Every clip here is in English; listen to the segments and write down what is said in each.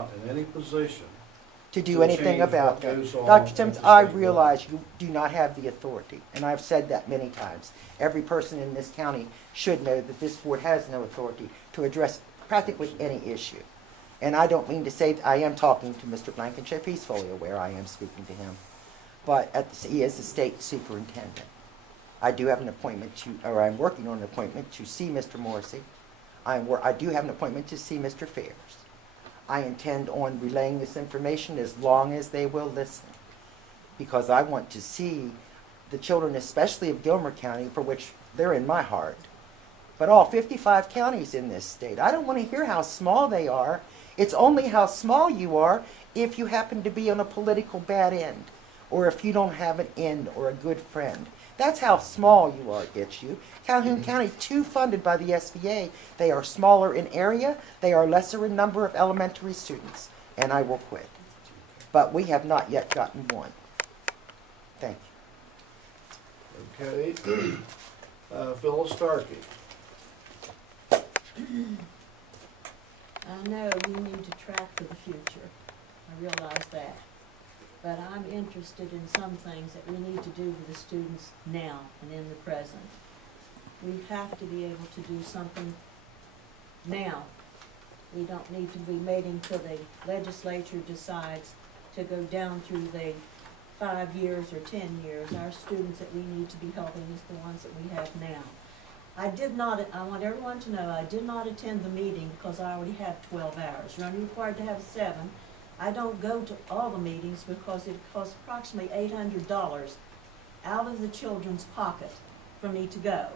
in any position to do anything about that. goes on Dr. Simmons, at the I state realize you do not have the authority, and I've said that many times. Every person in this county should know that this board has no authority to address practically any issue. And I don't mean to say that I am talking to Mr. Blankenship. He's fully aware I am speaking to him. But he is the state superintendent. I do have an appointment or I'm working on an appointment to see Mr. Morrissey. I do have an appointment to see Mr. Fairs. I intend on relaying this information as long as they will listen, because I want to see the children, especially of Gilmer County, for which they're in my heart, but all 55 counties in this state. I don't want to hear how small they are. It's only how small you are if you happen to be on a political bad end, or if you don't have an end or a good friend. That's how small you are, gets you. Calhoun County, too funded by the SBA. They are smaller in area. They are lesser in number of elementary students. And I will quit. But we have not yet gotten one. Thank you. Okay. Phyllis Starkey. I know we need to track for the future. I realize that. But I'm interested in some things that we need to do for the students now and in the present. We have to be able to do something now. We don't need to be waiting till the legislature decides to go down through the 5 years or 10 years. Our students that we need to be helping is the ones that we have now. I want everyone to know I did not attend the meeting because I already have 12 hours. You're only required to have 7. I don't go to all the meetings because it costs approximately $800 out of the children's pocket for me to go.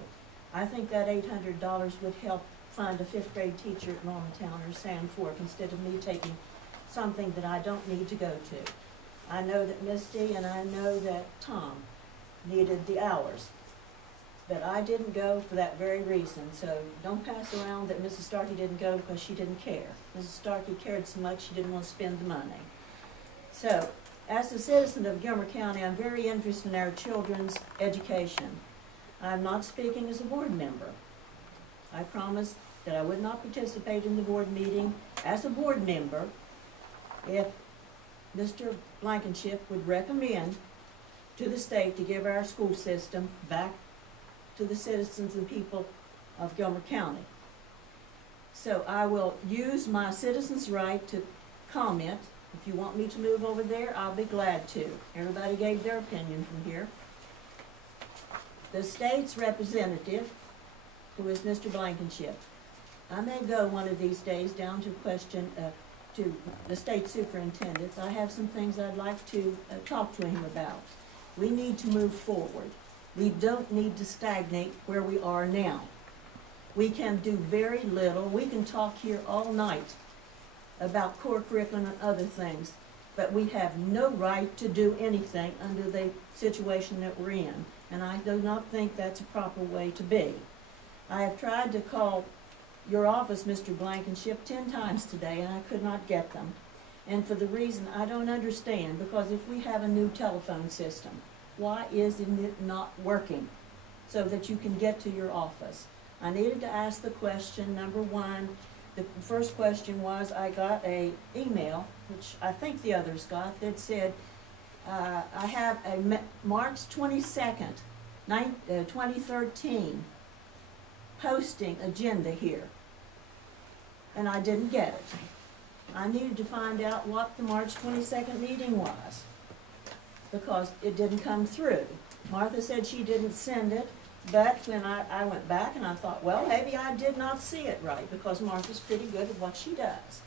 I think that $800 would help find a 5th grade teacher at Normantown or Sand Fork instead of me taking something that I don't need to go to. I know that Misty and I know that Tom needed the hours, but I didn't go for that very reason. So don't pass around that Mrs. Starkey didn't go because she didn't care. Mrs. Starkey cared so much she didn't want to spend the money. So, as a citizen of Gilmer County, I'm very interested in our children's education. I'm not speaking as a board member. I promised that I would not participate in the board meeting as a board member if Mr. Blankenship would recommend to the state to give our school system back to the citizens and people of Gilmer County. So I will use my citizen's right to comment. If you want me to move over there, I'll be glad to. Everybody gave their opinion from here. The state's representative, who is Mr. Blankenship, I may go one of these days down to question to the state superintendents. I have some things I'd like to talk to him about. We need to move forward. We don't need to stagnate where we are now. We can do very little. We can talk here all night about core curriculum and other things, but we have no right to do anything under the situation that we're in, and I do not think that's a proper way to be. I have tried to call your office, Mr. Blankenship, 10 times today, and I could not get them. And for the reason I don't understand, because if we have a new telephone system, why is it not working so that you can get to your office? I needed to ask the question, number one. The first question was, I got an email, which I think the others got, that said, I have a March 22nd, 2013 posting agenda here, and I didn't get it. I needed to find out what the March 22nd meeting was, because it didn't come through. Martha said she didn't send it, but when I went back and I thought, well, maybe I did not see it right, because Martha's pretty good at what she does.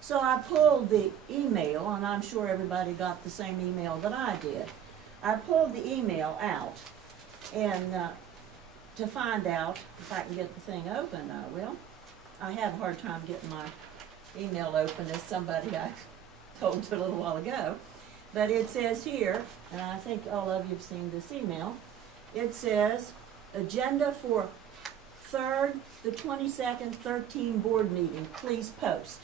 So I pulled the email, and I'm sure everybody got the same email that I did. I pulled the email out, and to find out if I can get the thing open, I will. I have a hard time getting my email open, as somebody I told a little while ago. But it says here, and I think all of you have seen this email, it says, agenda for 3rd, the 22nd, 13 board meeting, please post.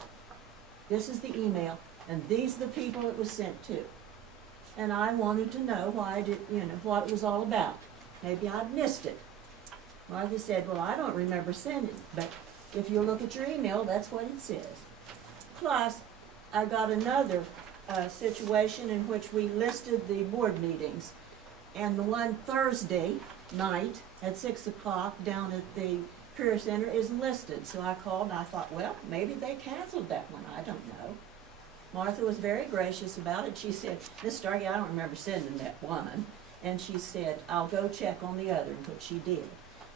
This is the email, and these are the people it was sent to. And I wanted to know why what it was all about. Maybe I'd missed it. Martha said, well, I don't remember sending it, but if you look at your email, that's what it says. Plus, I got another situation in which we listed the board meetings. And the one Thursday night at 6 o'clock down at the Career Center isn't listed. So I called and I thought, well, maybe they canceled that one. I don't know. Martha was very gracious about it. She said, Miss Starkey, I don't remember sending that one. And she said, I'll go check on the other, which she did.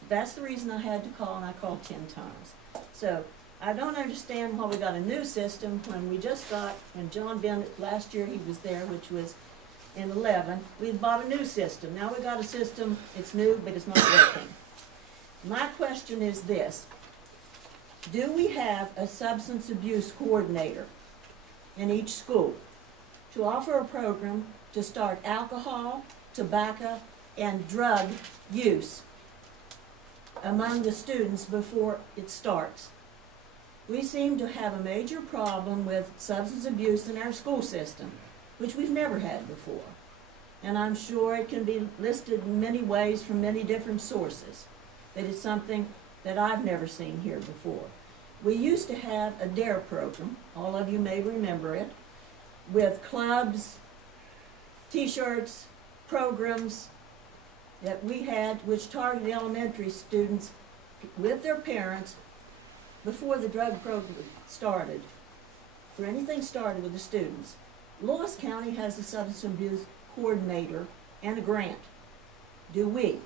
That's the reason I had to call, and I called 10 times. So I don't understand why we got a new system when we just got, when John Bennett, last year he was there, which was in 11, we bought a new system. Now we got a system, it's new, but it's not working. My question is this: do we have a substance abuse coordinator in each school to offer a program to start alcohol, tobacco, and drug use among the students before it starts? We seem to have a major problem with substance abuse in our school system, which we've never had before. And I'm sure it can be listed in many ways from many different sources, but it's something that I've never seen here before. We used to have a DARE program, all of you may remember it, with clubs, t-shirts, programs that we had which targeted elementary students with their parents before the drug program started, for anything started with the students. Lewis County has a substance abuse coordinator and a grant. Do we?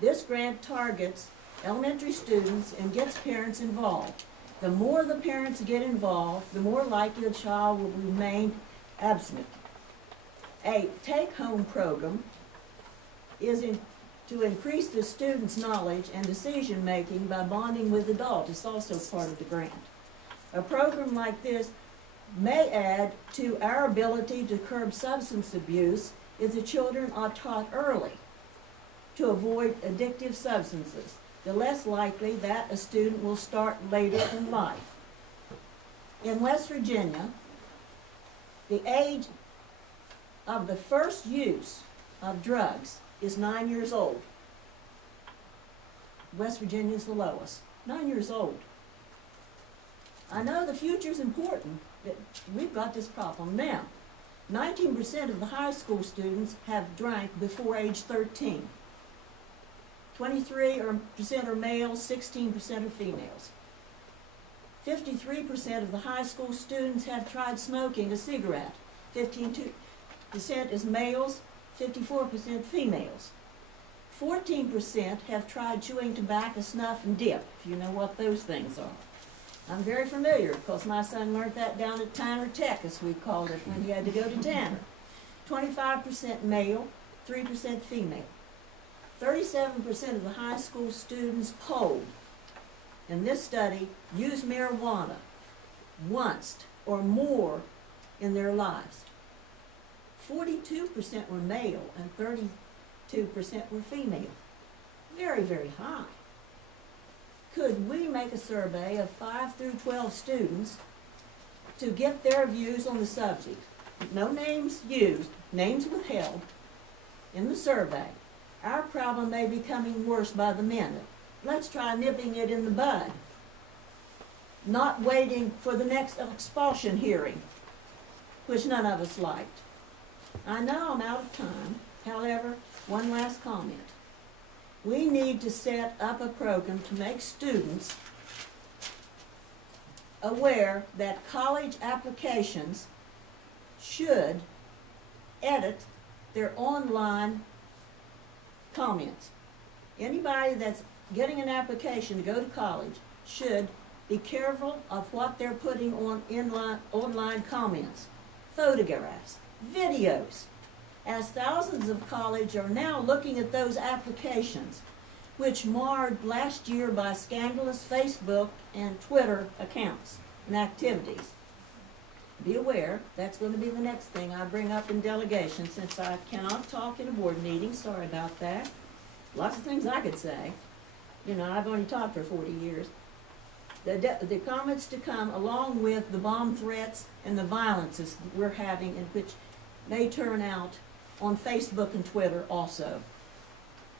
This grant targets elementary students and gets parents involved. The more the parents get involved, the more likely the child will remain abstinent. A take-home program is to increase the student's knowledge and decision-making by bonding with adults. It's also part of the grant. A program like this may add to our ability to curb substance abuse if the children are taught early to avoid addictive substances. The less likely that a student will start later in life. In West Virginia, the age of the first use of drugs is 9 years old. West Virginia is the lowest, 9 years old. I know the future is important, but we've got this problem now. 19% of the high school students have drank before age 13. 23% are males, 16% are females. 53% of the high school students have tried smoking a cigarette. 15% is males, 54% females. 14% have tried chewing tobacco, snuff, and dip, if you know what those things are. I'm very familiar because my son learned that down at Tanner Tech, as we called it, when he had to go to Tanner. 25% male, 3% female. 37% of the high school students polled in this study used marijuana once or more in their lives. 42% were male and 32% were female. Very, very high. Could we make a survey of 5 through 12 students to get their views on the subject? No names used, names withheld in the survey. Our problem may be becoming worse by the minute. Let's try nipping it in the bud. Not waiting for the next expulsion hearing, which none of us liked. I know I'm out of time. However, one last comment. We need to set up a program to make students aware that college applications should edit their online comments. Anybody that's getting an application to go to college should be careful of what they're putting on online comments, photographs, videos, as thousands of colleges are now looking at those applications, which marred last year by scandalous Facebook and Twitter accounts and activities. Be aware, that's going to be the next thing I bring up in delegation, since I cannot talk in a board meeting. Sorry about that. Lots of things I could say. You know, I've only taught for 40 years. The comments to come, along with the bomb threats and the violences that we're having, and which may turn out on Facebook and Twitter also,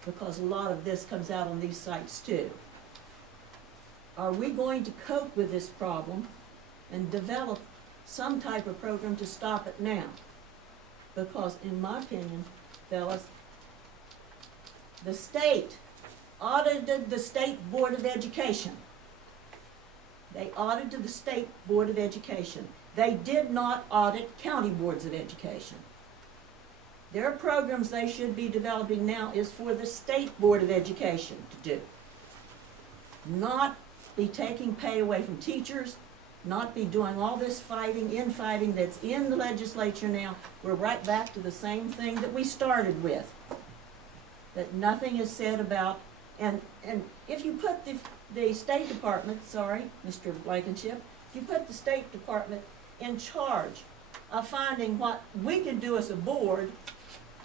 because a lot of this comes out on these sites too. Are we going to cope with this problem and develop some type of program to stop it now. Because in my opinion, fellas, the state audited the State Board of Education. They audited the State Board of Education. They did not audit county boards of education. Their programs they should be developing now is for the State Board of Education to do. Not be taking pay away from teachers, not be doing all this infighting that's in the legislature now. We're right back to the same thing that we started with. That nothing is said about, and if you put the State Department, sorry, Mr. Blankenship, if you put the State Department in charge of finding what we can do as a board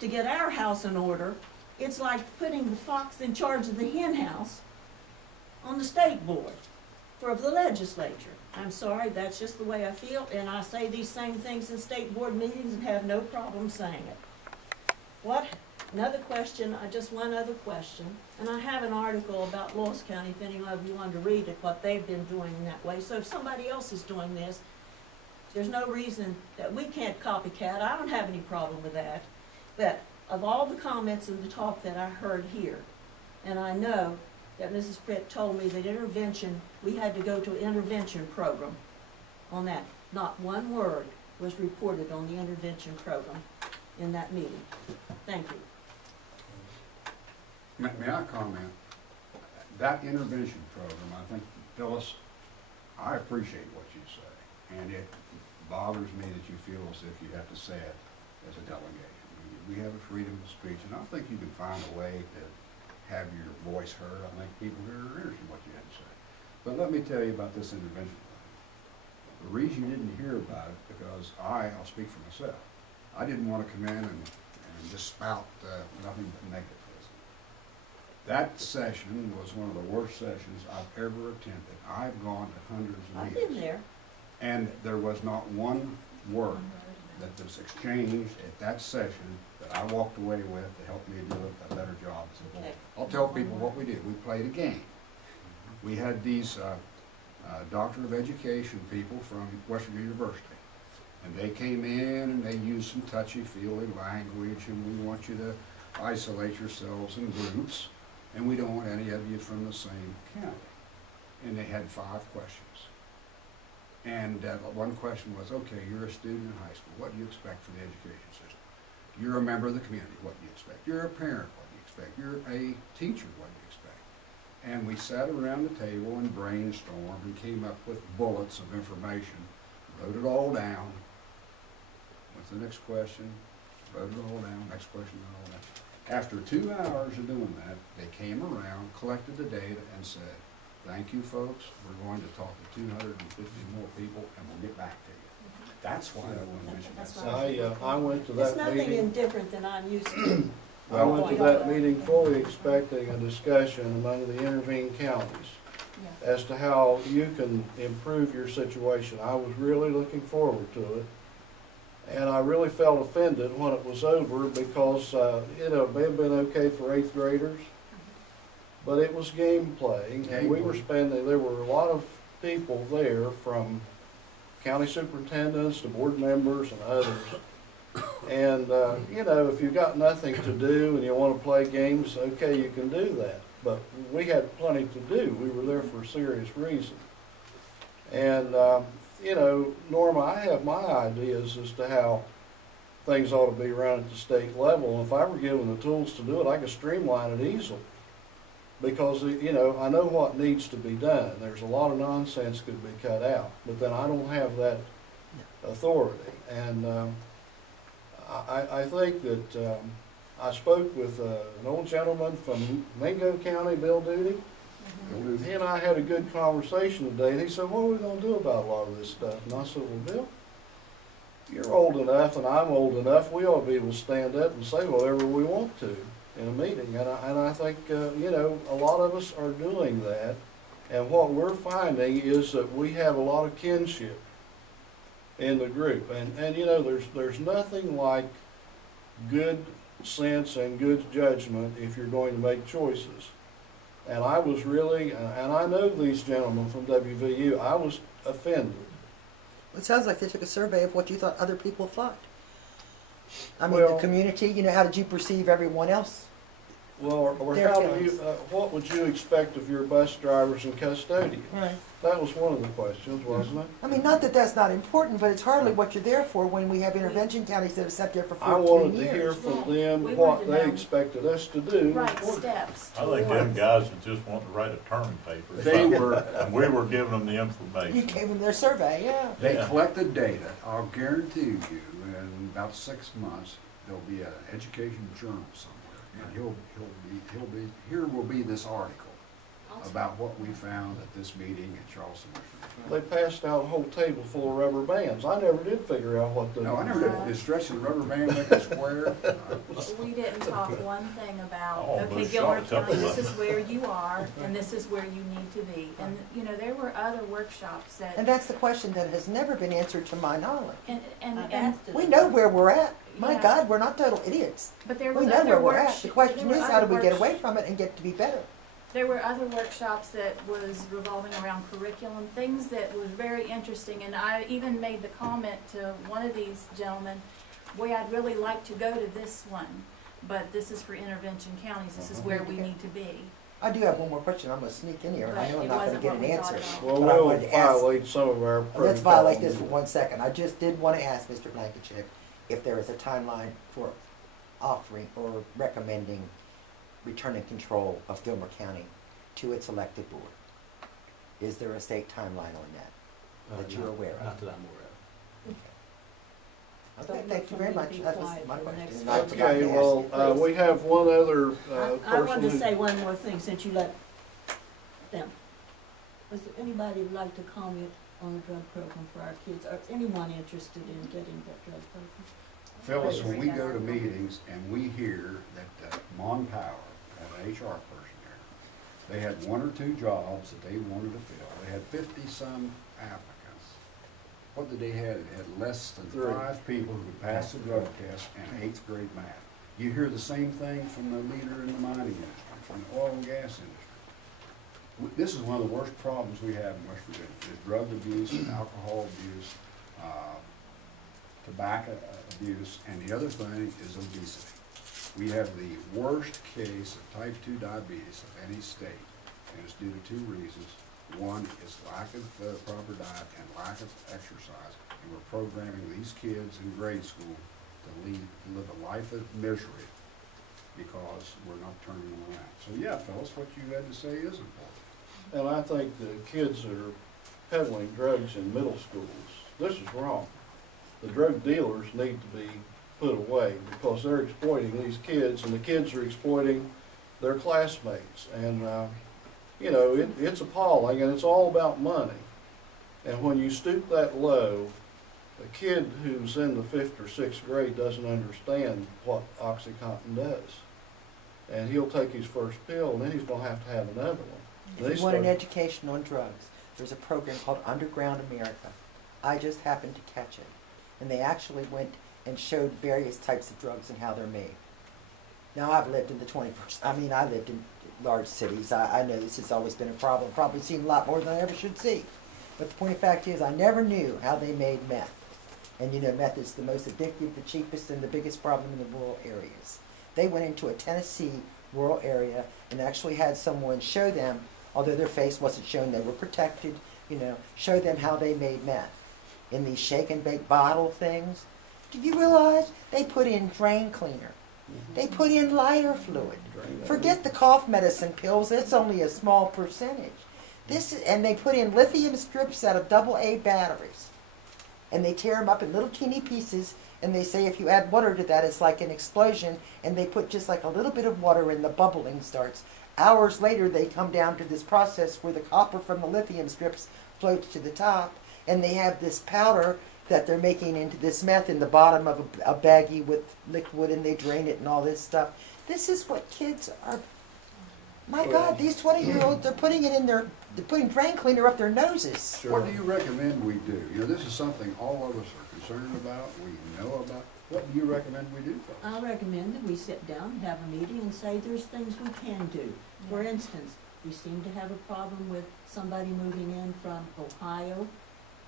to get our house in order, it's like putting the fox in charge of the hen house on the state board for the legislature. I'm sorry, that's just the way I feel, and I say these same things in state board meetings and have no problem saying it. Another question, just one other question, and I have an article about Loss County, if any of you want to read it, what they've been doing that way. So if somebody else is doing this, there's no reason that we can't copycat. I don't have any problem with that. But of all the comments and the talk that I heard here, and I know that Mrs. Pritt told me that intervention, we had to go to an intervention program on that. Not one word was reported on the intervention program in that meeting. Thank you. May I comment? That intervention program, I think, Phyllis, I appreciate what you say, and it bothers me that you feel as if you have to say it as a delegation. We have a freedom of speech, and I think you can find a way to have your voice heard. I think people here are interested in what you have to say. But let me tell you about this intervention program. The reason you didn't hear about it, because I'll speak for myself, I didn't want to come in and just spout nothing but negative. That session was one of the worst sessions I've ever attended. I've gone to hundreds of meetings. I've been there. And there was not one word that was exchanged at that session that I walked away with to help me do a better job as a board. I'll tell people what we did. We played a game. We had these Doctor of Education people from Western University. And they came in and they used some touchy-feely language, and we want you to isolate yourselves in groups, and we don't want any of you from the same county. And they had 5 questions. And one question was, okay, you're a student in high school. What do you expect from the education system? You're a member of the community. What do you expect? You're a parent. What do you expect? You're a teacher. What do you expect? And we sat around the table and brainstormed and came up with bullets of information, wrote it all down. What's the next question? Wrote it all down. Next question, all that. After 2 hours of doing that, they came around, collected the data, and said, thank you, folks. We're going to talk to 250 more people, and we'll get back to you. That's why I want to mention that. I went to It's that nothing meeting. indifferent than I'm used to. I went to that meeting fully expecting a discussion among the intervened counties as to how you can improve your situation. I was really looking forward to it. And I really felt offended when it was over because, it may have been okay for 8th graders, but it was gameplay. And we were there were a lot of people there from county superintendents to board members and others. And, if you've got nothing to do and you want to play games, okay, you can do that. But we had plenty to do. We were there for a serious reason. And, Norma, I have my ideas as to how things ought to be run at the state level. And if I were given the tools to do it, I could streamline it easily. Because, I know what needs to be done. There's a lot of nonsense could be cut out. But then I don't have that authority. And I think that I spoke with an old gentleman from Mingo County, Bill Duty. He and I had a good conversation today, and he said, what are we going to do about a lot of this stuff? And I said, well, Bill, you're old enough and I'm old enough, we ought to be able to stand up and say whatever we want to in a meeting. And I think, a lot of us are doing that. And what we're finding is that we have a lot of kinship in the group. And there's nothing like good sense and good judgment if you're going to make choices. And I was really, and I know these gentlemen from WVU, I was offended It sounds like they took a survey of what you thought other people thought. I mean, Well- the community, you know, how did you perceive everyone else? Well, or Their how do feelings. you, what would you expect of your bus drivers and custodians? Right. That was one of the questions, wasn't it? I mean, not that that's not important, but it's hardly what you're there for when we have intervention counties that have sat there for I 14 wanted to years. hear from We them wanted what to they know. expected us to do. Right steps. I think them guys that just want to write a term paper. They were, And we were giving them the You information. gave them their survey, yeah. they Yeah. collected data. I'll guarantee you, in about 6 months, there'll be an education journal somewhere. And here will be this article about what we found at this meeting at Charleston, West They Virginia. passed out a whole table full of rubber bands. I never did figure out what the. No, I never did stretch the rubber band make a square. We didn't talk one thing about, Oh, okay, but Gilmer shot a couple County, this of is where you are, and this is where you need to be. And, you know, there were other workshops And that, that's the question that has never been answered to my knowledge. and, We know where we're at. My Yeah. God, we're not total idiots. but there We was know other where we're at. workshops. The question is, how do we get away from it and get to be better? There were other workshops that was revolving around curriculum, things that was very interesting, and I even made the comment to one of these gentlemen, boy, I'd really like to go to this one, but this is for intervention counties, this is where we need to be. I do have one more question. I'm going to sneak in here, and I But know I'm it not going to wasn't get what an we answer. thought about. Well, But I we'll wanted to ask- violate some of our. Let's violate this for protocol. 1 second. I just did want to ask Mr. Blankenship if there is a timeline for offering or recommending returning control of Gilmer County to its elected board. Is there a state timeline on that you're aware of? Not that I'm aware of. Okay, Don't thank look you for very me to much. be That was quiet my for the question. next and I one. forgot to Okay, ask well, it. please. we have one other, I person wanted to who. say one more thing, since you let them. Was there anybody who'd like to comment on the drug program for our kids, or anyone interested in getting that drug program? Phyllis, when we go to meetings and we hear that Mon Power had an HR person there, they had 1 or 2 jobs that they wanted to fill. They had 50-some applicants. What did they have? They had less than 3. 5 people who could pass the drug test and 8th grade math. You hear the same thing from the leader in the mining industry, from the oil and gas industry. This is one of the worst problems we have in West Virginia, is drug abuse, alcohol abuse, tobacco abuse, and the other thing is obesity. We have the worst case of type 2 diabetes of any state, and it's due to 2 reasons. One is lack of proper diet and lack of exercise, and we're programming these kids in grade school to live a life of misery because we're not turning them around. So yeah, fellas, what you had to say is important. And I think the kids that are peddling drugs in middle schools, this is wrong. The drug dealers need to be put away because they're exploiting these kids, and the kids are exploiting their classmates. And, you know, it's appalling, and it's all about money. And when you stoop that low, a kid who's in the 5th or 6th grade doesn't understand what OxyContin does. And he'll take his first pill, and then he's going to have another one. And they If you want an start- education on drugs, there's a program called Underground America. I just happened to catch it. And they actually went and showed various types of drugs and how they're made. Now, I've lived in the 21st, I lived in large cities. I know this has always been a problem, probably seen a lot more than I ever should see. But the point of fact is, I never knew how they made meth. And you know, meth is the most addictive, the cheapest, and the biggest problem in the rural areas. They went into a Tennessee rural area and actually had someone show them, although their face wasn't shown, they were protected, you know, show them how they made meth. In these shake and bake bottle things. Did you realize they put in drain cleaner? They put in lighter fluid. Forget the cough medicine pills, it's only a small percentage. And they put in lithium strips out of AA batteries. And they tear them up in little teeny pieces, and they say if you add water to that, it's like an explosion, and they put just like a little bit of water and the bubbling starts. Hours later, they come down to this process where the copper from the lithium strips floats to the top, and they have this powder that they're making into this meth in the bottom of a baggie with liquid, and they drain it and all this stuff. This is what kids are. My God, these 20-year-olds, they're putting they're putting drain cleaner up their noses. Sure. What do you recommend we do? You know, this is something all of us are concerned about, we know about. What do you recommend we do, folks? I recommend that we sit down, have a meeting, and say there's things we can do. For instance, we seem to have a problem with somebody moving in from Ohio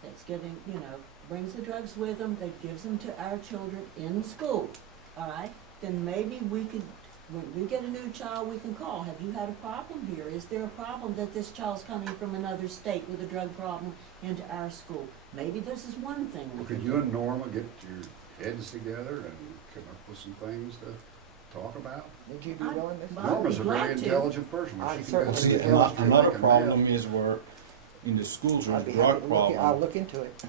that's getting, you know, brings the drugs with them, that gives them to our children in school, all right? Then maybe we could, when we get a new child, we can call, have you had a problem here? Is there a problem that this child's coming from another state with a drug problem into our school? Maybe this is one thing we Well, could could you do. and Norma get your heads together and come up with some things to talk about? Would you be I'd- willing to? I'd be Norma's a very glad to. intelligent person. I'd She can certainly go be to the glad industry and Another make 'em problem live. is where in the schools I'd there's be drug happy to look, I'll problem, look into it.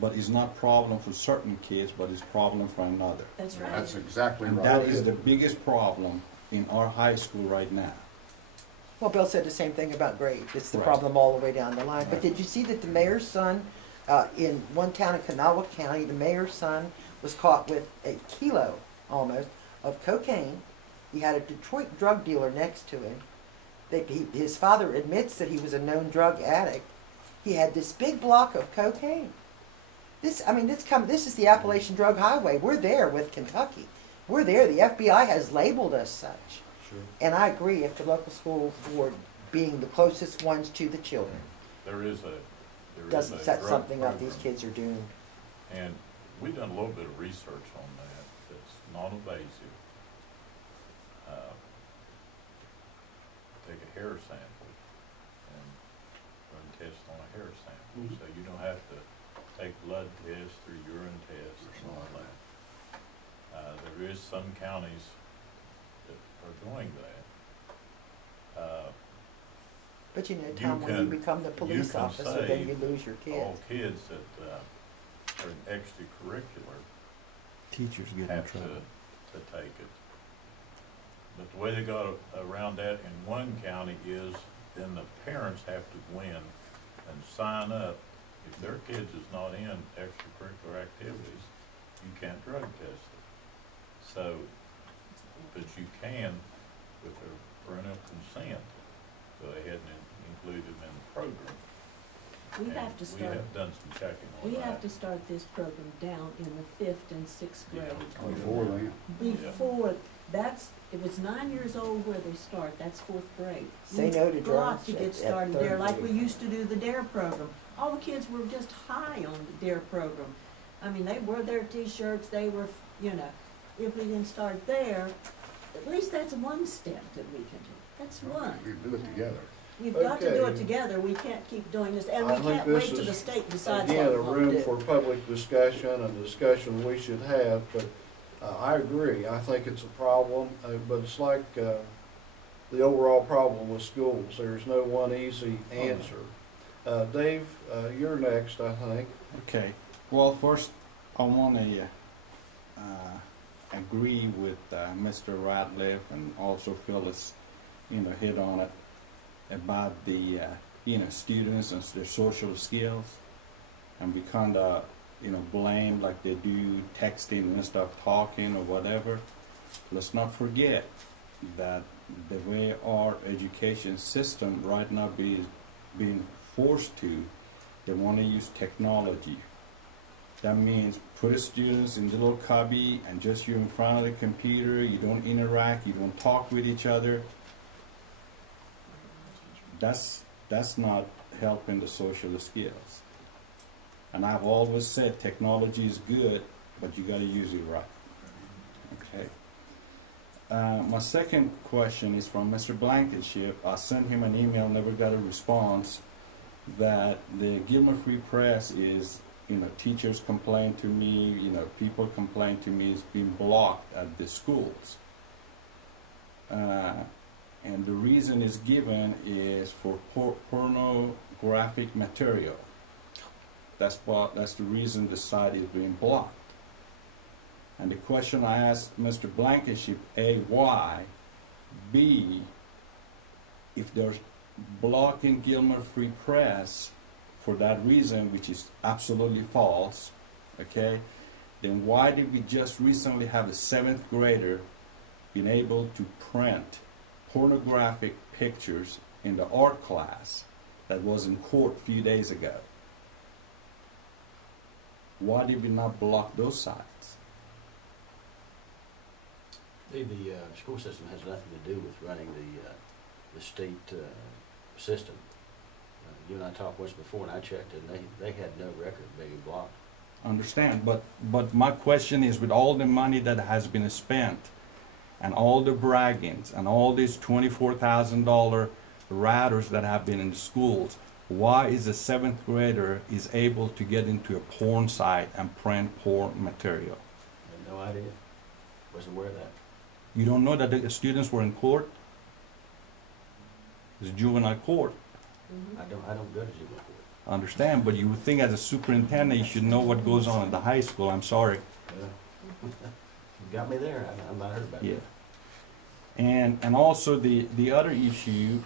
but it's not problem for certain kids, but it's problem for another. That's right. That's exactly And right. that is the biggest problem in our high school right now. Well, Bill said the same thing about grade. It's the Right. problem all the way down the line. But Right. did you see that the mayor's son, in one town in Kanawha County, the mayor's son was caught with a kilo, almost, of cocaine. He had a Detroit drug dealer next to him. His father admits that he was a known drug addict. He had this big block of cocaine. This is the Appalachian Drug Highway. We're there with Kentucky. We're there. The FBI has labeled us such. Sure. And I agree, if the local school board, being the closest ones to the children, There is a doesn't set drug something up, these program, kids are doomed. And we've done a little bit of research on that, that's non-invasive. Take a hair sample and run tests on a hair sample, so you don't have to take blood tests or urine tests and all that. There is some counties that are doing that. But you know, You Tom, when you can- become the police can officer, say then you lose your All kids. kids that are in extracurricular Teachers get in have trouble. to take it. But the way they got around that in one county is then the parents have to go in and sign up. If their kids is not in extracurricular activities, you can't drug test it. So, but you can, with their parental consent, go ahead and include them in the program. We And have to We start, have done some checking on we that. have to start this program down in the 5th and 6th Yeah. grade. Before then. Before, if it's 9 years old where they start, that's 4th grade. Say no to We've drugs got to at get started third there, like we grade. used to do the DARE program. All the kids were just high on the DARE program. I mean, they wore their T-shirts, they were, you know, if we can start there, at least that's one step that we can do. That's one. We do it together. We've got to do Okay. it together, we can't keep doing this, and we I think can't wait this till the is, state decides Again, what a we want room to do. for public discussion, and discussion we should have, but I agree, I think it's a problem, but it's like the overall problem with schools, there's no one easy answer. Dave, you're next, I think. Okay. Well, first, I want to agree with Mr. Ratliff and also Phyllis, hit on it about the, students and their social skills. And we kind of, blame like they do texting and stuff, talking or whatever. Let's not forget that the way our education system right now being forced to, they want to use technology. That means put students in the little cubby and just you in front of the computer, you don't interact, you don't talk with each other. That's not helping the social skills. And I've always said technology is good, but you got to use it right. Okay. My second question is from Mr. Blankenship. I sent him an email, never got a response, that the Gilmer Free Press is, teachers complain to me, people complain to me, it's being blocked at the schools. And the reason is given is for pornographic material. That's the reason the site is being blocked. And the question I asked Mr. Blankenship, A, why? B, if they're blocking Gilmer Free Press for that reason, which is absolutely false, okay, then why did we just recently have a 7th grader being able to print pornographic pictures in the art class that was in court a few days ago? Why did we not block those sites? The school system has nothing to do with running the state system. you and I talked once before, and I checked it, and they had no record of being blocked. Understand, but my question is, with all the money that has been spent, and all the braggings, and all these $24,000 riders that have been in the schools, why is a 7th grader is able to get into a porn site and print porn material? I had no idea. Wasn't aware of that. You don't know that the students were in court? It's juvenile court. Mhm. I don't go to juvenile court. I understand, but you would think as a superintendent you should know what goes on in the high school. I'm sorry. You got me there. I'm not heard about Yeah. it. And also the other issue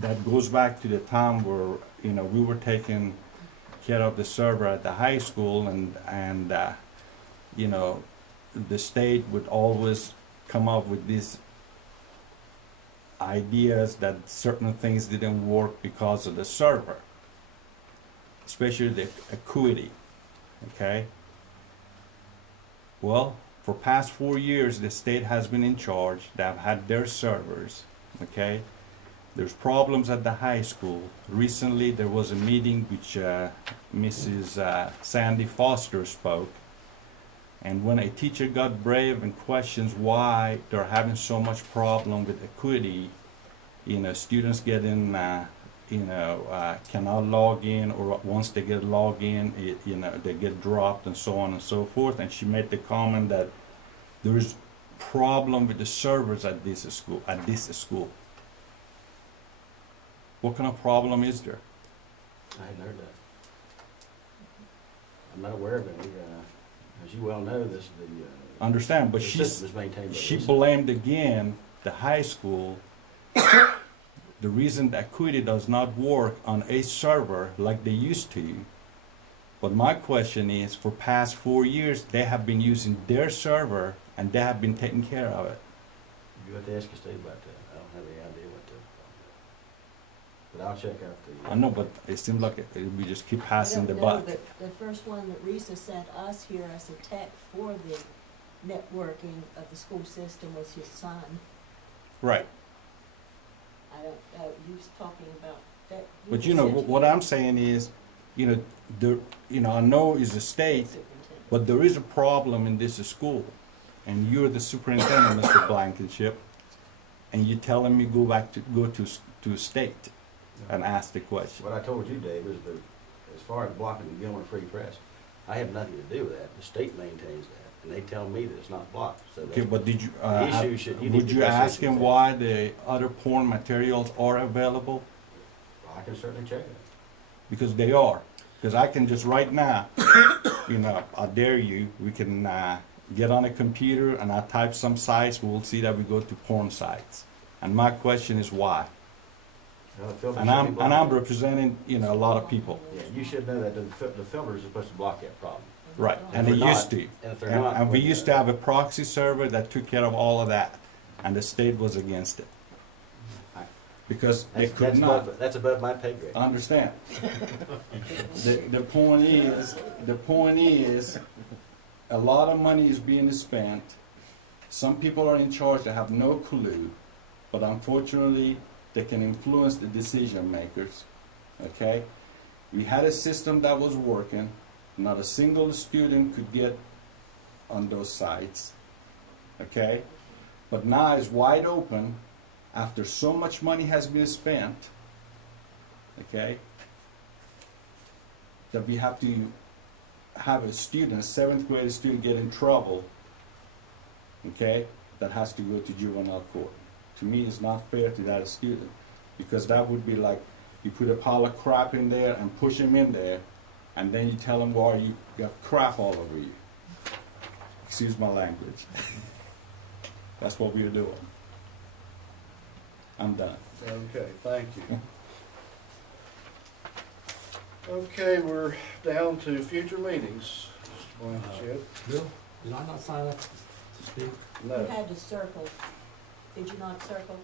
that goes back to the time where, you know, we were taking care of the server at the high school, and you know, the state would always come up with these ideas that certain things didn't work because of the server, especially the acuity. Okay. Well, for past 4 years, the state has been in charge. They have had their servers. Okay. There's problems at the high school. Recently, there was a meeting which Mrs. Sandy Foster spoke. And when a teacher got brave and questions why they're having so much problem with acuity, you know, students getting, cannot log in, or once they get logged in, you know, they get dropped and so on and so forth. And she made the comment that there is problem with the servers at this school. What kind of problem is there? I hadn't heard that. I'm not aware of any. As you well know, the Understand, but the system is maintained by she Lisa. blamed again the high school. The reason that Acuity does not work on a server like they used to. But my question is, for past 4 years, they have been using their server and they have been taking care of it. You have to ask your state about that. I don't have any idea what to. But I'll check out the. I know, but it seems like we just keep passing the I don't know, buck. but the first one that Risa sent us here as a tech for the networking of the school system was his son. Right. I don't, you was talking about that. But you know, what I'm saying is, you know, I know it's a state, but there is a problem in this school. And you're the superintendent, Mr. Blankenship, and you're telling me go to state and ask the question. What I told you, Dave, is that as far as blocking the Gilmer Free Press, I have nothing to do with that. The state maintains that, and they tell me that it's not blocked. So Okay, but did you, the issue should, you need would to you address ask issues him there. why the other porn materials are available? I can certainly check it. Because they are. Because I can just right now, you know, I dare you, we can get on a computer and I type some sites, we'll see that we go to porn sites. And my question is why? Well, the filter And should be I'm blocked. representing, you know, a lot of people. Yeah, you should know that the filters are supposed to block that problem. Right, If and they they're used not- to. And if they're And, not, and we well, used to have a proxy server that took care of all of that, and the state was against it. Because they that's, could that's not. above, that's above my pay grade. I understand. The point is, a lot of money is being spent. Some people are in charge that have no clue, but unfortunately, they can influence the decision makers. Okay? We had a system that was working. Not a single student could get on those sites. Okay? But now it's wide open. After so much money has been spent, okay, that we have to have a student, a 7th grade student, get in trouble, okay, that has to go to juvenile court. To me, it's not fair to that student, because that would be like you put a pile of crap in there and push him in there, and then you tell him, well, you got crap all over you. Excuse my language. That's what we are doing. I'm done. Okay, thank you. Okay, we're down to future meetings. Mr. Blankenship. Bill, did I not sign up to speak? You No. had to circle. Did you not circle?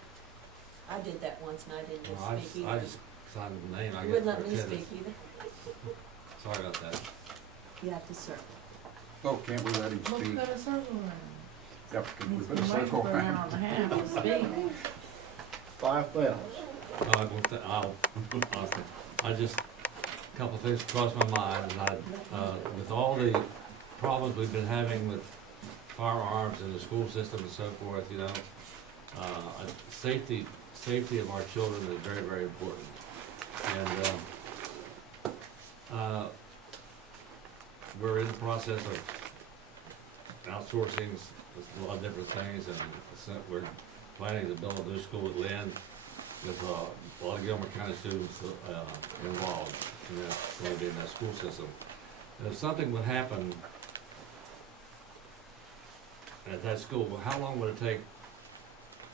I did that once and I didn't Well, I just just, speak I either. just signed the name, I You guess. wouldn't let for me attendance. speak either. Sorry about that. You have to circle. Oh, can't we let him We'll speak? put a circle around. Yep, can we He's put a been waiting circle for an hour around? and a half to speak. 5 minutes. I just, a couple of things crossed my mind, and with all the problems we've been having with firearms in the school system and so forth, you know, safety of our children is very, very important. And, we're in the process of outsourcing a lot of different things, and we're planning to build a new school at Lynn with a lot of Gilmer County students involved in that, going to be in that school system. And if something would happen at that school, well, how long would it take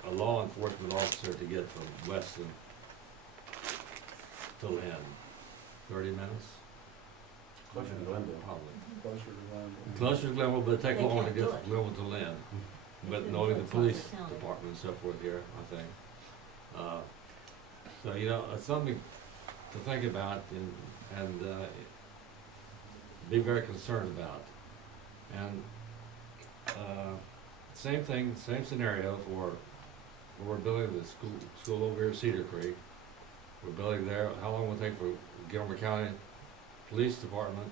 a law enforcement officer to get from Weston to Lynn? 30 minutes? Closer to Glenville. Probably. Closer to Glenville. Closer to Glenville, but it'd take They longer to can't get do from it. Glenville to Lynn. They But couldn't knowing do the it police from the county. department and so forth here, I think. So, you know, it's something to think about and be very concerned about. And same thing, same scenario for, we're building the school over here at Cedar Creek. We're building there. How long will it take for Gilmer County Police Department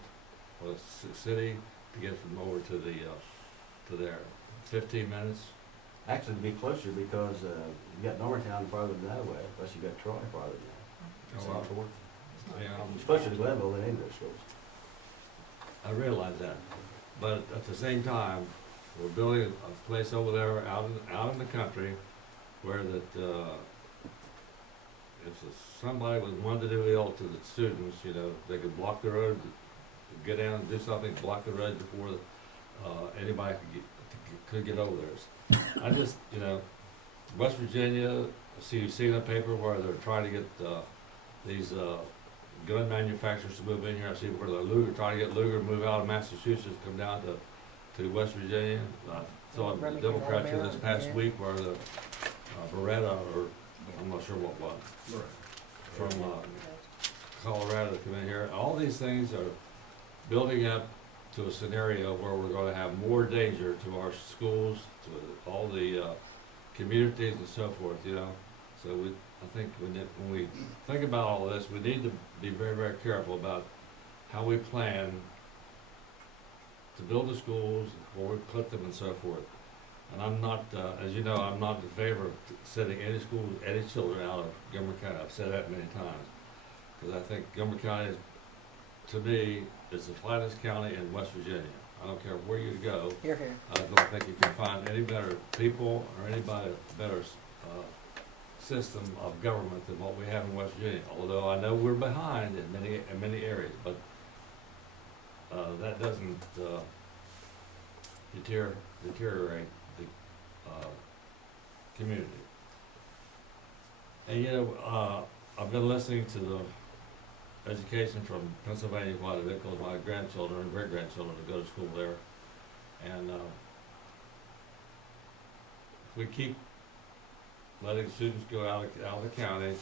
or the city to get from over to the to there? 15 minutes. Actually, it'd be closer because you got Norristown farther than that way, plus you got Troy farther than that. Oh, wow. South Fork. Yeah, It's closer to Glenville than any of those schools. I realize that, but at the same time, we're building a place over there out in the country where that if somebody was wanted to do ill to the students, you know, they could block the road, get down and do something, block the road before anybody could get over there. I just, you know, West Virginia, you see in the paper where they're trying to get these gun manufacturers to move in here. I see where the trying to get Luger to move out of Massachusetts, come down to West Virginia. I saw the Democrats here this past week where the Beretta, or I'm not sure what from Colorado to come in here. All these things are building up to a scenario where we're going to have more danger to our schools, to all the communities and so forth, you know. So I think when we think about all this, we need to be very, very careful about how we plan to build the schools, where we put them and so forth. And I'm not, as you know, I'm not in favor of sending any school, any children out of Gilmer County. I've said that many times. Because I think Gilmer County, to me, is the finest county in West Virginia. I don't care where you go. Here, here. I don't think you can find any better people or anybody better system of government than what we have in West Virginia. Although I know we're behind in many areas, but that doesn't deteriorate the community. And you know, I've been listening to the education from Pennsylvania quite a bit because my grandchildren and great-grandchildren go to school there. And if we keep letting students go out of the county and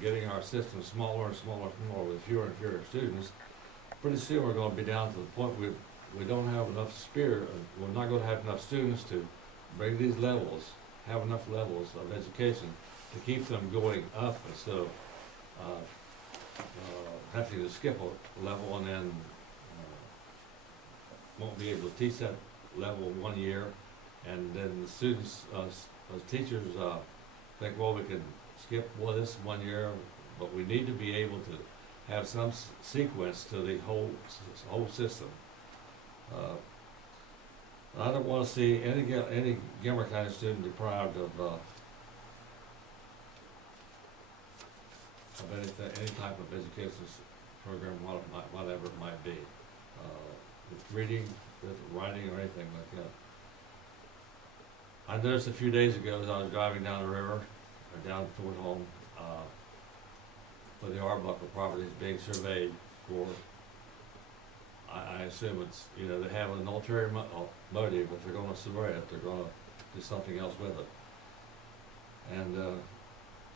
getting our system smaller and smaller and smaller with fewer and fewer students, pretty soon we're going to be down to the point where we don't have enough spirit. We're not going to have enough students to bring these levels, have enough levels of education to keep them going up instead of having to skip a level and then won't be able to teach that level 1 year, and then the students, teachers think, well, we can skip this 1 year, but we need to be able to have some sequence to the whole system. I don't want to see any Gilmer County student deprived of anything, any type of education program, whatever it might be, with reading, with writing, or anything like that. I noticed a few days ago as I was driving down the river, or down toward home, for the Arbuckle properties being surveyed for, I assume it's, you know, they have an ulterior motive. If they're going to survey it, they're going to do something else with it. And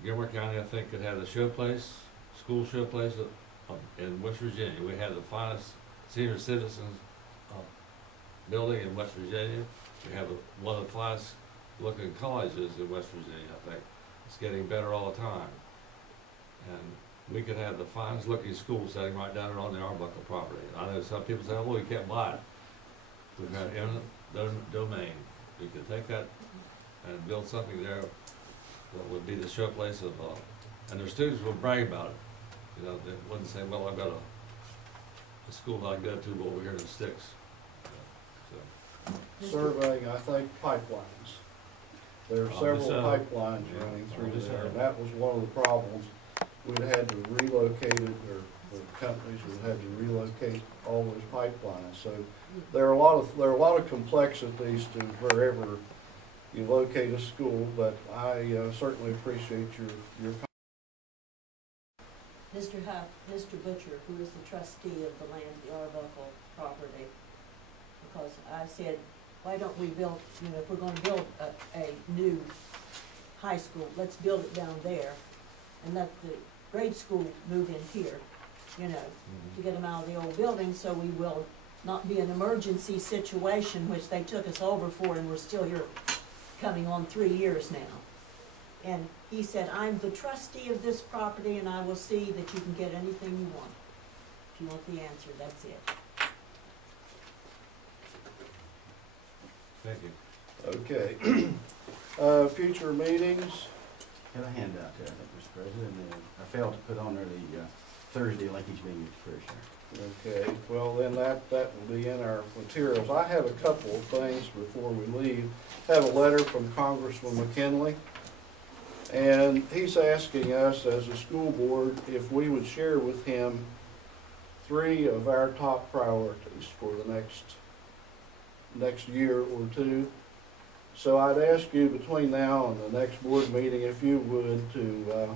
Gilmer County, I think, it had a school showplace in West Virginia. We had the finest senior citizens building in West Virginia. We have one of the finest looking colleges in West Virginia, I think. It's getting better all the time. And we could have the finest looking school setting right down there on the Arbuckle property. I know some people say, well, you can't buy it. We've got eminent domain. We could take that and build something there that would be the showplace of, and their students would brag about it. You know, they wouldn't say, well, I've got a school that I go to over here in the sticks. So. Surveying, I think, pipelines. There are Oh, several this, pipelines yeah, running oh, through this, there, and that was one of the problems. We'd had to relocate it, or the companies would have to relocate all those pipelines. So there are a lot of complexities to wherever you locate a school, but I certainly appreciate your Mr. Butcher, who is the trustee of the land, the Arbuckle property, because I said, why don't we build, you know, if we're gonna build a new high school, let's build it down there and let the grade school move in here, you know, to get them out of the old building, so we will not be an emergency situation, which they took us over for, and we're still here coming on 3 years now. And he said, I'm the trustee of this property, and I will see that you can get anything you want. If you want the answer, that's it. Thank you. Okay. Future meetings. Got a handout there, I think, Mr. President, and I failed to put on there the Thursday linkage meeting with the Commissioner. Okay, well then that will be in our materials. I have a couple of things before we leave. I have a letter from Congressman McKinley, and he's asking us as a school board if we would share with him 3 of our top priorities for the next year or two. So I'd ask you between now and the next board meeting, if you would, to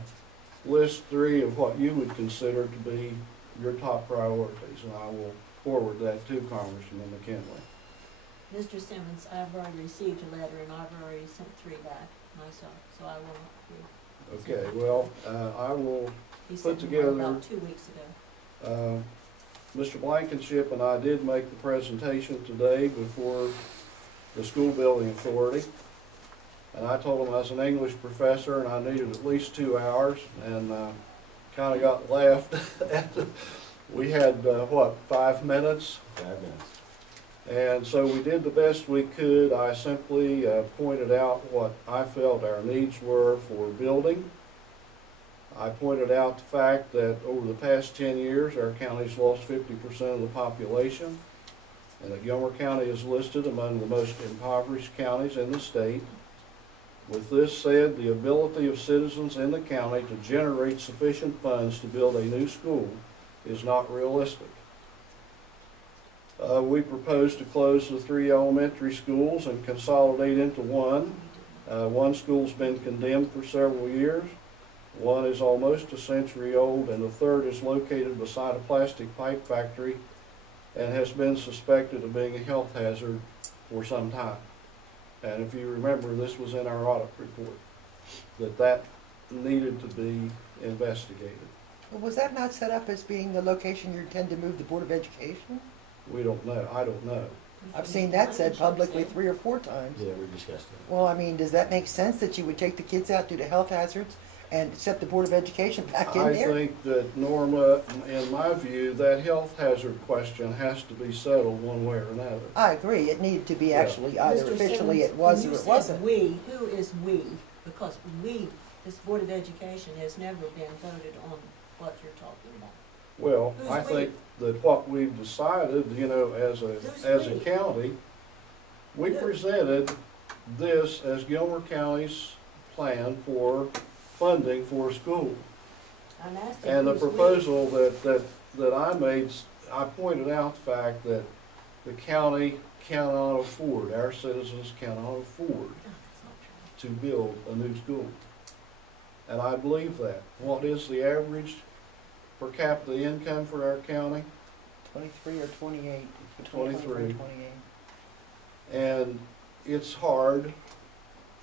list 3 of what you would consider to be your top priorities, and I will forward that to Congressman McKinley. Mr. Simmons, I've already received a letter, and I've already sent 3 back myself, so I will not be. Okay, well, I will He put sent them together, about 2 weeks ago. Mr. Blankenship and I did make the presentation today before the School Building Authority. And I told them I was an English professor and I needed at least 2 hours, and kind of got left. We had, 5 minutes? 5 minutes. And so we did the best we could. I simply pointed out what I felt our needs were for building. I pointed out the fact that over the past 10 years, our county's lost 50% of the population, and that Gilmer County is listed among the most impoverished counties in the state. With this said, the ability of citizens in the county to generate sufficient funds to build a new school is not realistic. We propose to close the 3 elementary schools and consolidate into one. One school's been condemned for several years. One is almost a century old, and the third is located beside a plastic pipe factory and has been suspected of being a health hazard for some time. And if you remember, this was in our audit report, that needed to be investigated. Well, was that not set up as being the location you intend to move the Board of Education? We don't know. I don't know. I've seen that said publicly 3 or 4 times. Yeah, we discussed that. Well, I mean, does that make sense that you would take the kids out due to health hazards and set the Board of Education back in there? I think that, Norma, in my view, that health hazard question has to be settled one way or another. I agree. It needed to be actually either Mr. officially Simmons, it was when or you it said wasn't. we, who is we? Because we, this Board of Education, has never been voted on what you're talking about. Well, Who's I we? think that what we've decided, you know, as a we? county, we Who? presented this as Gilmer County's plan for funding for a school. I'm asking And the who's we? proposal that I made, I pointed out the fact that the county cannot afford, our citizens cannot afford No, that's not true. to build a new school. And I believe that. What is the average per capita income for our county? 23 or 28. Between 23. and 28. And it's hard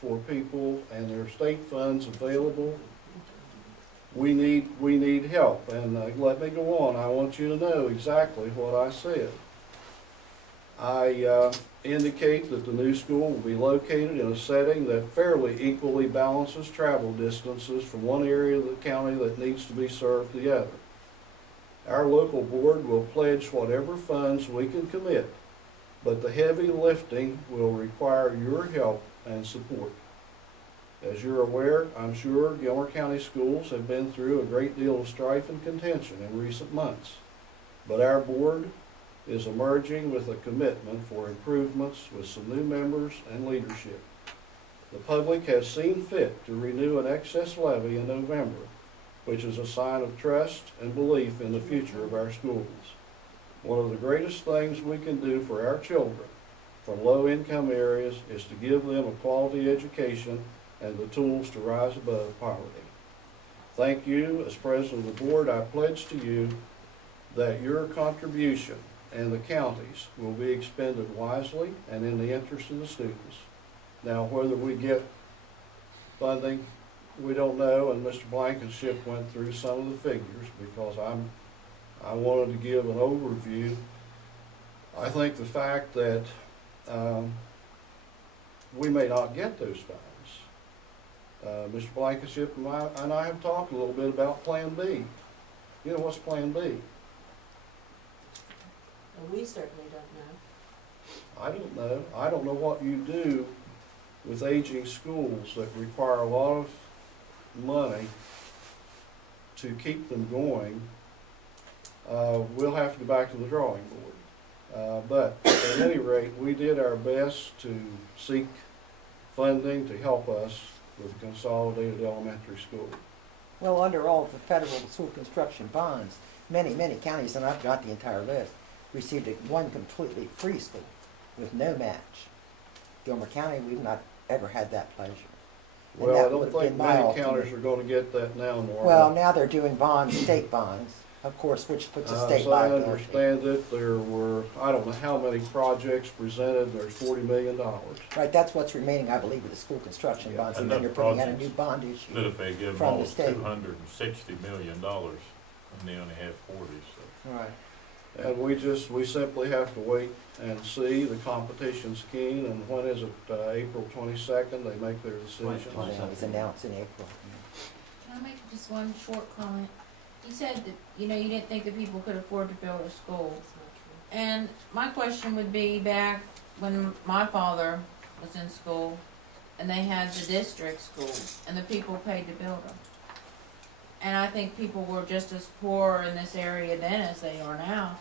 for people, and there are state funds available. We need help, and let me go on. I want you to know exactly what I said. I indicate that the new school will be located in a setting that fairly equally balances travel distances from one area of the county that needs to be served to the other. Our local board will pledge whatever funds we can commit, but the heavy lifting will require your help and support. As you're aware, I'm sure Gilmer County schools have been through a great deal of strife and contention in recent months, but our board is emerging with a commitment for improvements with some new members and leadership. The public has seen fit to renew an excess levy in November, which is a sign of trust and belief in the future of our schools. One of the greatest things we can do for our children from low-income areas is to give them a quality education and the tools to rise above poverty. Thank you. As president of the board, I pledge to you that your contribution and the county's will be expended wisely and in the interest of the students. Now, whether we get funding, we don't know, and Mr. Blankenship went through some of the figures because I wanted to give an overview. I think the fact that we may not get those funds. Mr. Blankenship and I have talked a little bit about Plan B. You know, what's Plan B? We certainly don't know. I don't know. I don't know what you do with aging schools that require a lot of money to keep them going. We'll have to go back to the drawing board. But at any rate, we did our best to seek funding to help us with the consolidated elementary school. Well, under all of the federal school construction bonds, many counties, and I've got the entire list, received one completely free school with no match. Gilmer County, we've not ever had that pleasure. And Well, that I don't would've think been my many counties ultimate- are going to get that now, Norma. Well, now they're doing bonds, state bonds, of course, which puts a state As I liability. understand it, there were, I don't know how many projects presented, there's $40 million. Right, that's what's remaining, I believe, with the school construction bonds, and then you're putting out a new bond That issue. if they give them From the almost state. $260 million, and they only have 40, so. Right. And we simply have to wait and see. The competition's keen, and when is it, April 22nd, they make their decision. Yeah, it was announced in April. Can I make just one short comment? You said that, you know, you didn't think that people could afford to build a school. That's not true. And my question would be back when my father was in school and they had the district schools and the people paid to build them. And I think people were just as poor in this area then as they are now.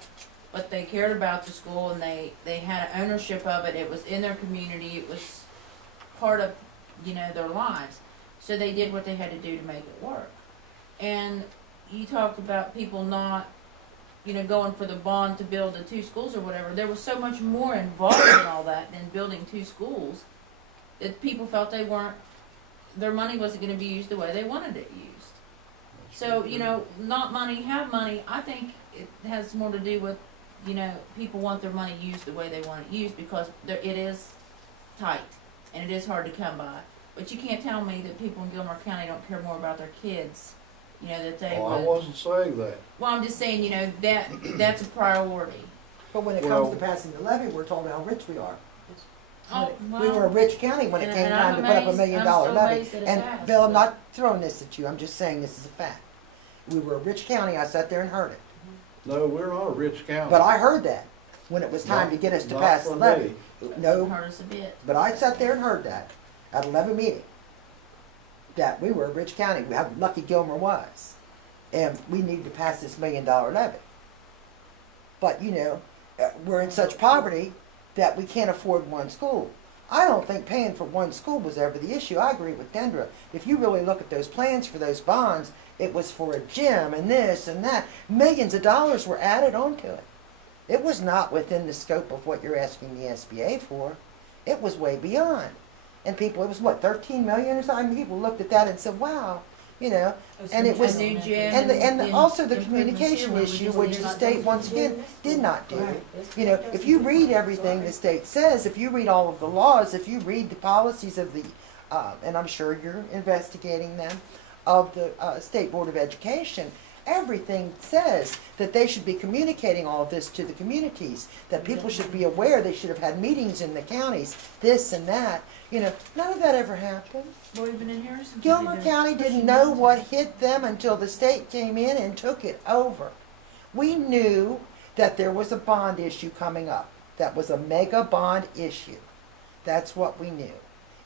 But they cared about the school and they had ownership of it. It was in their community. It was part of, you know, their lives. So they did what they had to do to make it work. And you talked about people not, you know, going for the bond to build the 2 schools or whatever. There was so much more involved in all that than building 2 schools that people felt their money wasn't going to be used the way they wanted it used. So, you know, not money, have money, I think it has more to do with, you know, people want their money used the way they want it used because it is tight and it is hard to come by. But you can't tell me that people in Gilmer County don't care more about their kids, you know, that they Oh, I would. wasn't saying that. Well, I'm just saying, you know, that's a priority. But when it Well- comes to passing the levy, we're told how rich we are. Oh, We were a rich county when it and- came and time I'm to put up amazed- $1 million I'm still levy. amazed that it And passed, Bill, I'm but- not throwing this at you, I'm just saying this is a fact. We were a rich county, I sat there and heard it. No, we're not a rich county. But I heard that when it was time Not- to get us to not pass the from levy. me. No, Hurt us a bit. but I sat there and heard that at a levy meeting. That we were a rich county, how lucky Gilmer was. And we needed to pass this $1 million levy. But, you know, we're in such poverty that we can't afford one school. I don't think paying for one school was ever the issue. I agree with Dendra. If you really look at those plans for those bonds, it was for a gym and this and that. Millions of dollars were added onto it. It was not within the scope of what you're asking the SBA for. It was way beyond. And people, it was what, 13 million or something? People looked at that and said, wow, you know. And it was, A new gym and also the improvements communication here where we issue, just which did the not state do. once again did not do. Right. You know, if you read everything the state says, if you read all of the laws, if you read the policies of the, and I'm sure you're investigating them, of the State Board of Education, Everything says that they should be communicating all of this to the communities, that people should be aware, they should have had meetings in the counties, this and that. You know, none of that ever happened. Well, even in Harrison. Gilmer County didn't know what hit them until the state came in and took it over. We knew that there was a bond issue coming up. That was a mega bond issue. That's what we knew.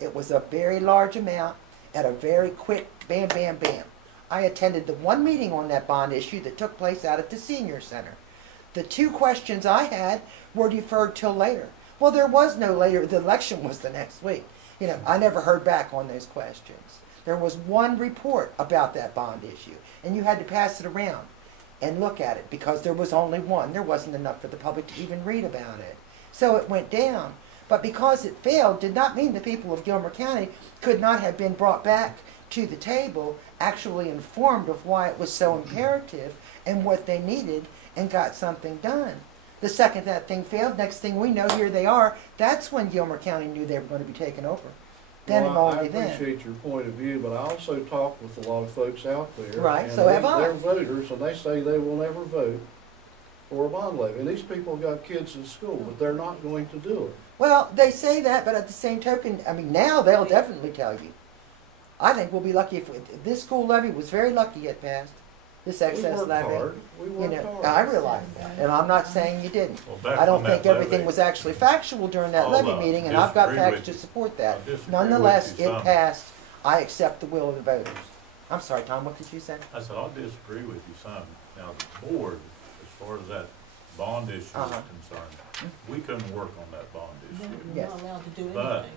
It was a very large amount at a very quick bam, bam, bam. I attended the one meeting on that bond issue that took place out at the senior center. The two questions I had were deferred till later. Well, there was no later. The election was the next week. You know, I never heard back on those questions. There was one report about that bond issue, and you had to pass it around and look at it because there was only one. There wasn't enough for the public to even read about it. So it went down. But because it failed did not mean the people of Gilmer County could not have been brought back to the table, actually informed of why it was so imperative and what they needed, and got something done. The second that thing failed, next thing we know, here they are. That's when Gilmer County knew they were going to be taken over. Then and Well, I only then. appreciate your point of view, but I also talk with a lot of folks out there. Right, and so have I. They're voters, and they say they will never vote for a bond levy. And these people got kids in school, but they're not going to do it. Well, they say that, but at the same token, I mean, now they'll definitely tell you. I think we'll be lucky if this school levy was very lucky it passed. This excess We levy. worked hard. We You worked know, hard. I realize that, and I'm not saying you didn't. Well, back I don't on that think everything levy, was actually factual during that I'll, levy meeting, and I've got disagree facts with to you. support that. I disagree Nonetheless, with you it some. passed. I accept the will of the voters. I'm sorry, Tom, what did you say? I said, I'll disagree with you some. Now, the board, as far as that bond issue is concerned, we couldn't work on that bond issue. You're Yes. not allowed to do But, anything.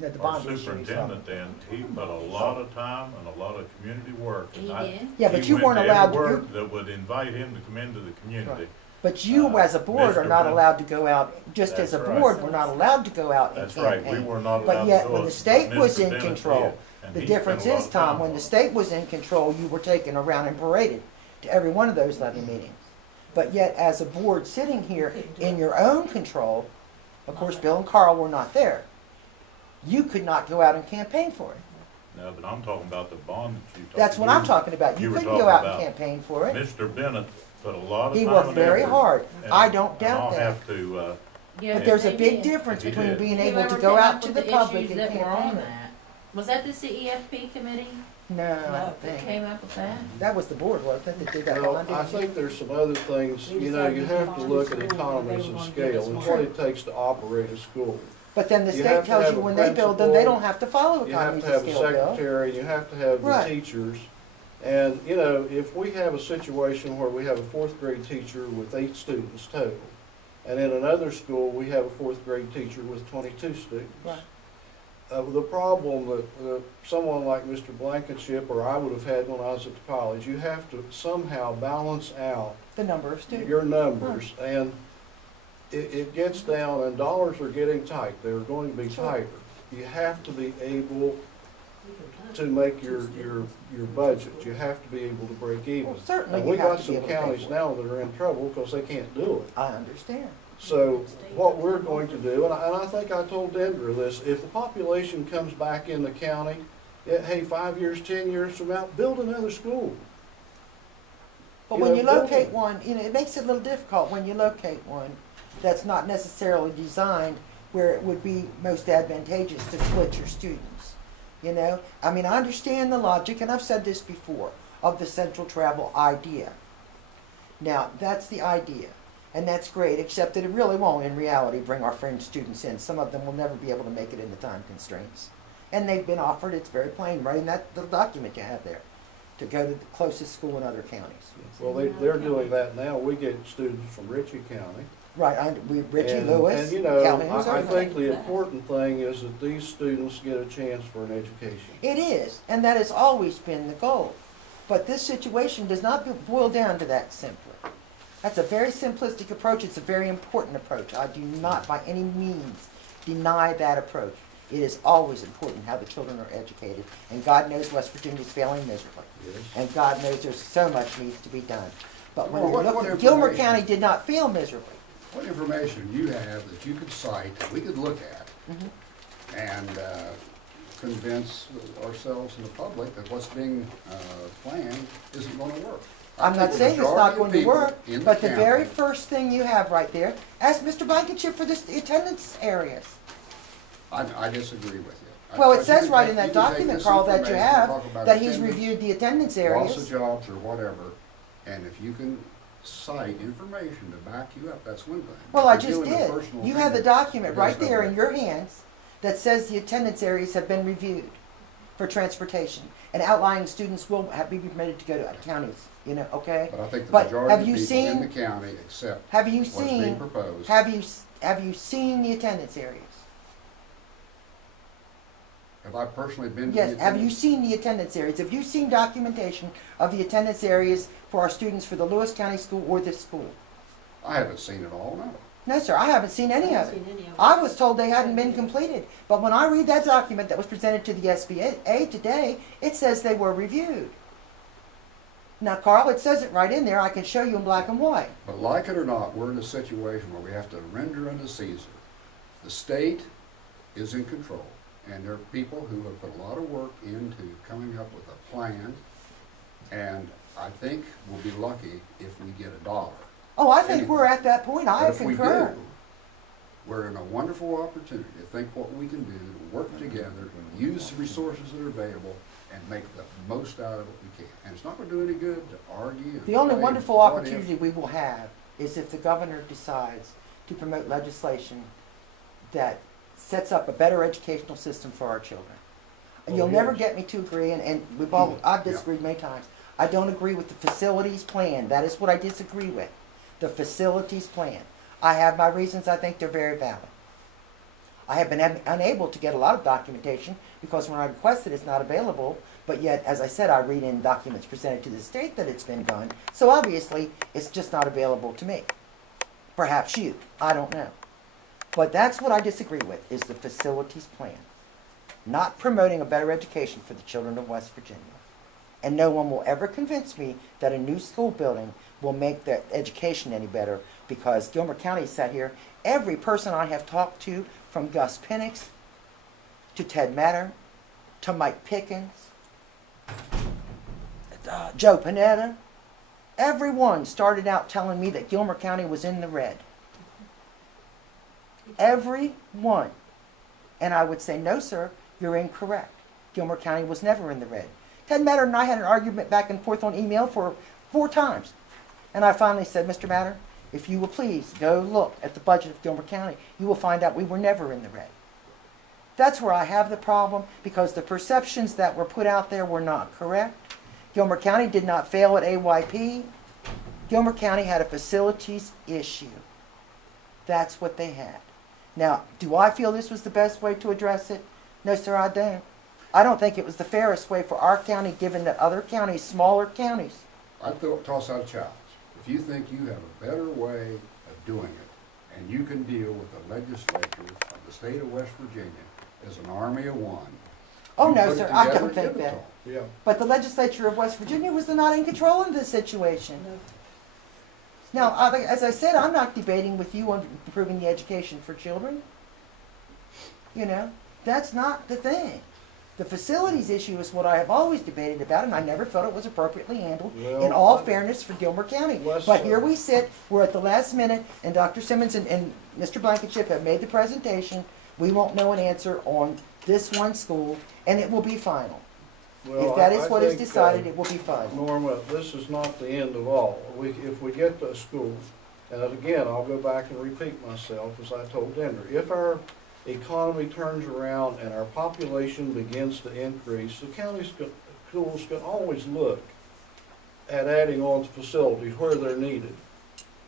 No, the Our bond issue is superintendent then, he put a lot of time and a lot of community work. And He I- did. Yeah, but he you went weren't to allowed every to. work that would invite him to come into the community. But you, as a board, are Mr. not Brown. allowed to go out. Just as a That's right. board, we're not allowed to go out and That's right, we campaign. were not allowed But to yet, go when the as state was Mr. in Bennett control, did, and the he spent difference a lot is, of Tom, time when on the it. state was in control, you were taken around and paraded to every one of those levy meetings. But yet, as a board sitting here in your own control, of course, Bill and Carl were not there. You could not go out and campaign for it. No, but I'm talking about the bond that you talked. That's what I'm talking about. You were couldn't go talking out and about campaign for it. Mr. Bennett put a lot of time He and worked very effort, hard. and- I don't and doubt I'll that. have to, Yeah, But there's a they big did. difference He between did. being able Whoever to go came out up to with the public issues and that were on campaign. that. Was that the CEFP committee No, I don't that think. came up with that? That was the board, wasn't it, that did that Well, bond I issue? think there's some other things, you know, you have to look at economies of scale and what it takes to operate a school. But then the You state have to tells have you a when they build them, they principal. don't have to follow You have economies to of have a scale, Bill. secretary, you have to have the Right. teachers. And, you know, if we have a situation where we have a fourth grade teacher with 8 students total, and in another school, we have a fourth grade teacher with 22 students. Right. The problem that someone like Mr. Blankenship or I would have had when I was at the college, you have to somehow balance out The number of students. your numbers. And it gets down, and dollars are getting tight. They're going to be Sure. tighter. You have to be able to make your budget. You have to be able to break even. Well, certainly And you we have got to be some able to pay counties for it. now that are in trouble because they can't do it. I understand. So what we're going to do, and I think I told Denver this, if the population comes back in the county, hey, 5 years, 10 years from now, build another school. But You when know, you build locate it. one, you know, it makes it a little difficult when you locate one that's not necessarily designed where it would be most advantageous to split your students. You know, I mean, I understand the logic, and I've said this before, of the central travel idea. Now, that's the idea, and that's great, except that it really won't, in reality, bring our French students in. Some of them will never be able to make it in the time constraints. And they've been offered, it's very plain, right in that the document you have there, to go to the closest school in other counties. Well, they're doing that now. We get students from Ritchie County. Right, Richie And- Lewis, And, you know, Calhoun, I everything. think the important thing is that these students get a chance for an education. It is, and that has always been the goal. But this situation does not boil down to that simply. That's a very simplistic approach. It's a very important approach. I do not by any means deny that approach. It is always important how the children are educated. And God knows West Virginia is failing miserably. Yes. And God knows there's so much needs to be done. But when Well, we what look at Gilmer information? County did not fail miserably. What information you have that you could cite, that we could look at, Mhm. and convince ourselves and the public that what's being planned isn't gonna work. I'm not saying it's not going to work, but the very county- first thing you have right there, ask Mr. Blankenship for the attendance areas. I disagree with you. Well, it But says you can right take- in that you can take document, this Carl, that you information and have, talk about that he's attendance, reviewed the attendance loss areas. of jobs or whatever, and if you can cite information to back you up, that's one thing. Well, I If you're just doing a did. personal You have the opinion, document it right does no there good. in your hands that says the attendance areas have been reviewed for transportation and outlying students will be permitted to go to counties, you know, okay? But I think the But majority have of you people seen- in the county accept Have you what's being seen, proposed. have you seen the attendance areas? Have I personally been to the Yes, have you attendance? seen the attendance areas? Have you seen documentation of the attendance areas for our students for the Lewis County School or this school? I haven't seen it all, no. No, sir, I haven't seen any of it. I was told they hadn't been completed, but when I read that document that was presented to the SBA today, it says they were reviewed. Now, Carl, it says it right in there. I can show you in black and white. But like it or not, we're in a situation where we have to render unto Caesar. The state is in control, and there are people who have put a lot of work into coming up with a plan, and I think we'll be lucky if we get $1. Oh, I think Anyway. we're at that point. I But if we concur. do, we're in a wonderful opportunity to think what we can do, to work together, use the resources that are available, and make the most out of what we can. And it's not going to do any good to argue. and The only play wonderful what if. opportunity we will have is if the governor decides to promote legislation that sets up a better educational system for our children. Oh, You'll never yes. get me to agree, and I've disagreed many times. I don't agree with the facilities plan. That is what I disagree with. The facilities plan. I have my reasons. I think they're very valid. I have been unable to get a lot of documentation because when I requested it's not available, but yet, as I said, I read in documents presented to the state that it's been done, so obviously it's just not available to me. Perhaps you. I don't know. But that's what I disagree with, is the facilities plan. Not promoting a better education for the children of West Virginia. And no one will ever convince me that a new school building will make the education any better, because Gilmer County sat here, every person I have talked to, from Gus Penix to Ted Matter to Mike Pickens, Joe Panetta, everyone started out telling me that Gilmer County was in the red. Every one. And I would say, no, sir, you're incorrect. Gilmer County was never in the red. Ted Matter and I had an argument back and forth on email for 4 times. And I finally said, Mr. Matter, if you will please go look at the budget of Gilmer County, you will find out we were never in the red. That's where I have the problem, because the perceptions that were put out there were not correct. Gilmer County did not fail at AYP. Gilmer County had a facilities issue. That's what they had. Now, do I feel this was the best way to address it? No, sir, I don't. I don't think it was the fairest way for our county, given that other counties, smaller counties. I'd toss out a challenge. If you think you have a better way of doing it, and you can deal with the legislature of the state of West Virginia as an army of one. Oh, you no, put it sir, I together don't and think give it that. to 'em. Yeah. But the legislature of West Virginia was not in control of this situation. Now, as I said, I'm not debating with you on improving the education for children. You know, that's not the thing. The facilities issue is what I have always debated about, and I never felt it was appropriately handled, Well, in all fairness, for Gilmer County. Let's, But here we sit, we're at the last minute, and Dr. Simmons and Mr. Blankenship have made the presentation. We won't know an answer on this one school, and it will be final. Well, If that I is what is think, decided, it will be final. Norma, this is not the end of all. If we get to a school, and again, I'll go back and repeat myself, as I told Denver, if our economy turns around and our population begins to increase, the county schools can always look at adding on to facilities where they're needed.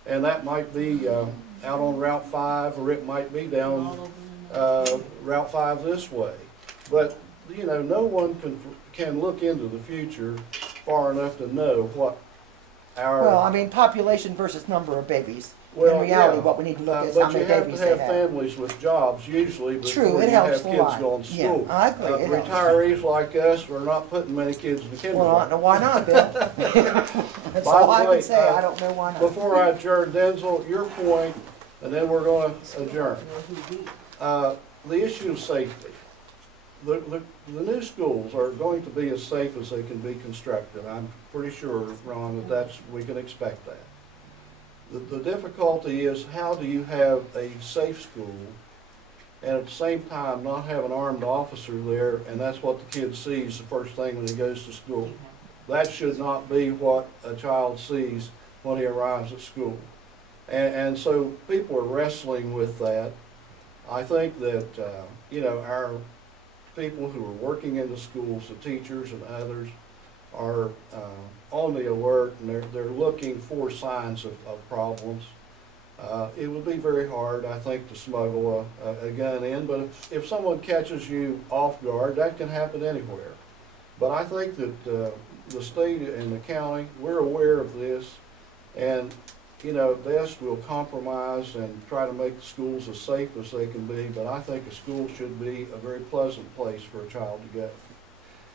And that might be out on Route 5, or it might be down Route 5 this way. But, you know, no one can look into the future far enough to know what our... Well, I mean, population versus number of babies. Well, In reality, yeah. what we need to look at is how many babies But you have to have they have. families with jobs usually True, before it you helps have a kids lot. going to Yeah, school. I agree, it helps. Retirees like us, we're not putting many kids in the Well, kindergarten. why not, Bill? That's By all the I way, can say. I don't know why not. Before I adjourn, Denzel, your point, and then we're going to adjourn. The issue of safety. the new schools are going to be as safe as they can be constructed. I'm pretty sure, Ron, that we can expect that. The difficulty is, how do you have a safe school and at the same time not have an armed officer there, and that's what the kid sees the first thing when he goes to school? That should not be what a child sees when he arrives at school. And so people are wrestling with that. I think that, you know, our people who are working in the schools, the teachers and others, are on the alert, and they're looking for signs of problems. It would be very hard, I think, to smuggle a gun in, but if someone catches you off guard, that can happen anywhere. But I think that the state and the county, we're aware of this, and you know, best we'll compromise and try to make the schools as safe as they can be, but I think a school should be a very pleasant place for a child to go.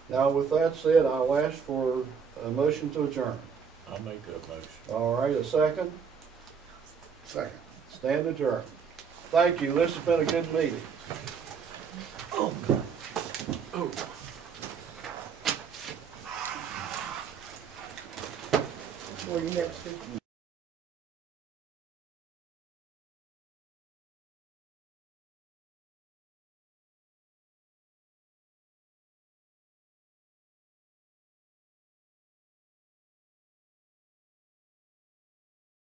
Now, with that said, I'll ask for a motion to adjourn. I'll make that motion. All right, a second? Second. Stand adjourned. Thank you. This has been a good meeting. Oh. Were you next week?